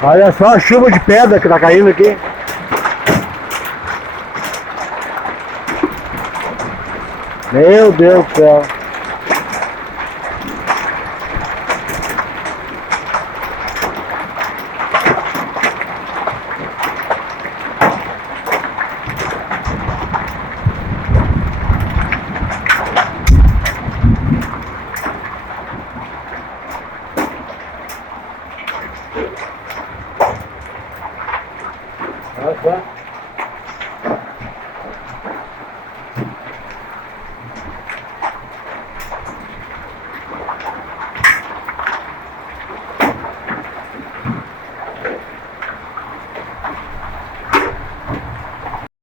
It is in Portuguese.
Olha só a chuva de pedra que tá caindo aqui. Meu Deus do céu. Olha só.